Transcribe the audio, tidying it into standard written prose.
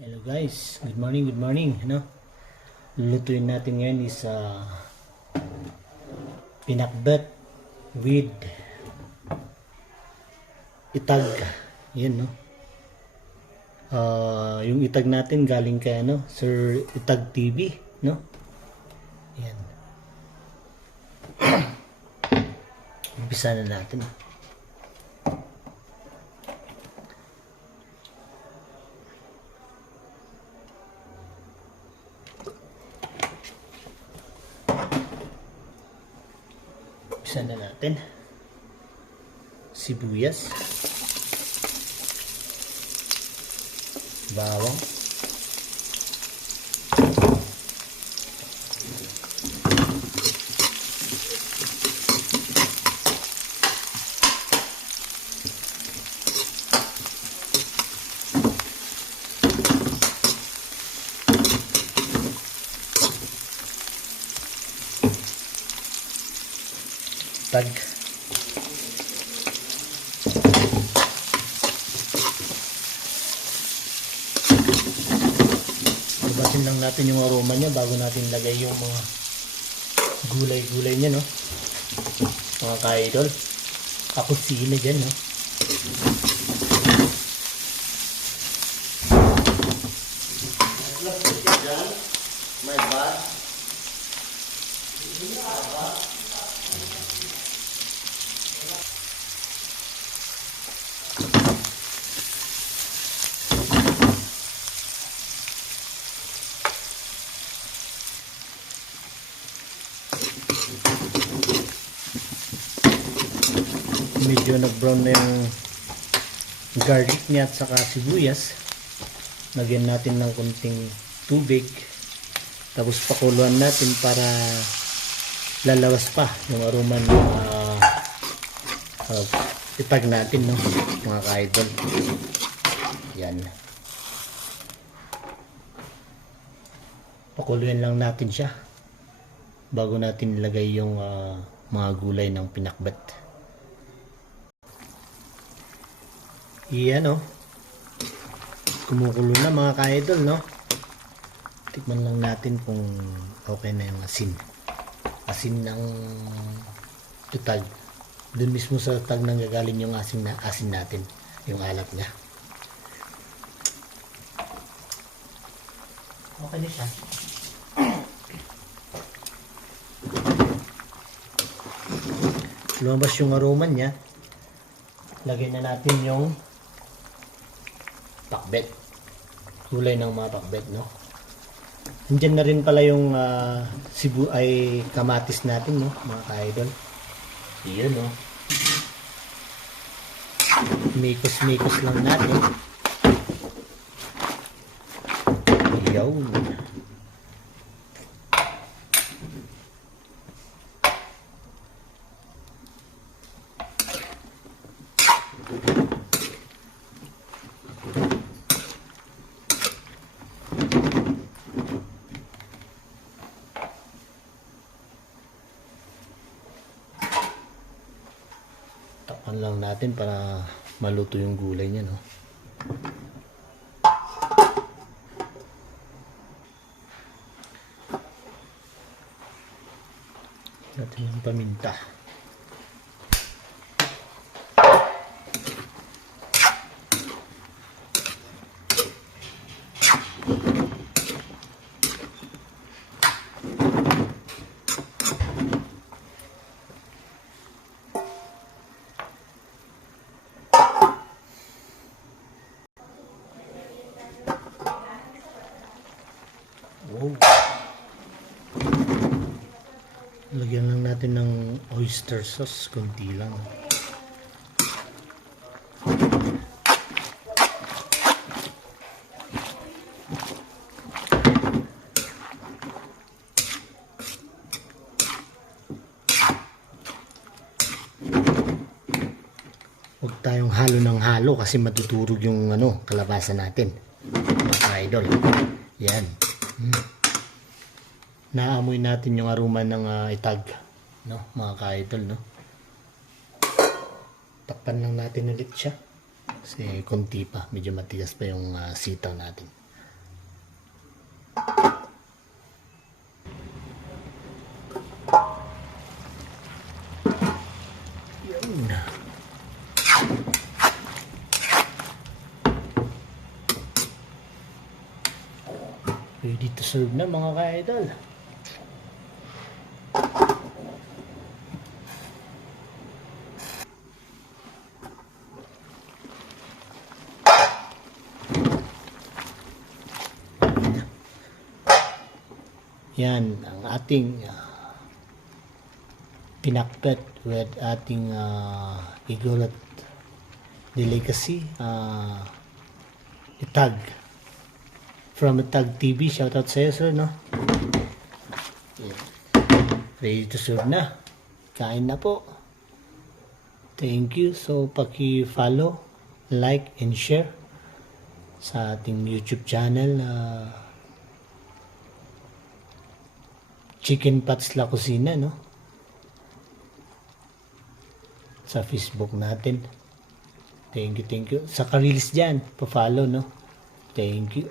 Hello guys, good morning, ano? Lulutuin natin ngayon is pinakbet with itag. Yan, no? Yung itag natin galing kay Sir Itag TV, no? Yan. Umpisa na natin. Umpisa na natin. Sibuyas. Bawang. Tag. Babasin lang natin yung aroma niya bago natin lagay yung mga gulay-gulay niya, no? Mga ka-idol. Kakusina dyan, no? My bad. Medyo nag-brown na yung garlic niya at saka sibuyas. Lagyan natin ng konting tubig, tapos pakuluan natin para lalawas pa yung aroma ng itag natin, no, mga ka-idol. Yan, pakuluan lang natin siya bago natin ilagay yung mga gulay ng pinakbet. Iyan, kumukulo na mga ka-idol, no? Tikman lang natin kung okay na yung asin ng tutag. Doon mismo sa tag nang gagaling yung asin natin, yung alat niya. Okay na siya. Lumabas yung aroma niya. Lagay na natin yung pakbet, gulay ng mga pakbet, no? Nandiyan na rin pala yung kamatis natin, no, mga ka-idol. Iyon, no? Mikos lang natin. Iyon. Takpan lang natin para maluto yung gulay niya, no? Natin yung paminta. Wow. Lagyan lang natin ng oyster sauce, konti lang. Huwag tayong halo ng halo kasi matuturog yung kalabasa natin, mga idol. Yan. Naamoy natin yung aroma ng itag, no, mga ka-idol, no? Takpan lang natin ulit siya kasi konti pa, medyo matigas pa yung sitaw natin. Yun. Ready to serve na mga ka-idol. Yan ang ating pinakbet with ating Igorot Delicacy Itag from Itag TV. Shoutout sa iyo, sir, no? Yan. Ready to serve na. Kain na po. Thank you. So paki-follow, like, and share sa ating YouTube channel, Chicken Pats La Cocina, no? Sa Facebook natin. Thank you. Sa ka-reels dyan, pa-follow, no? Thank you.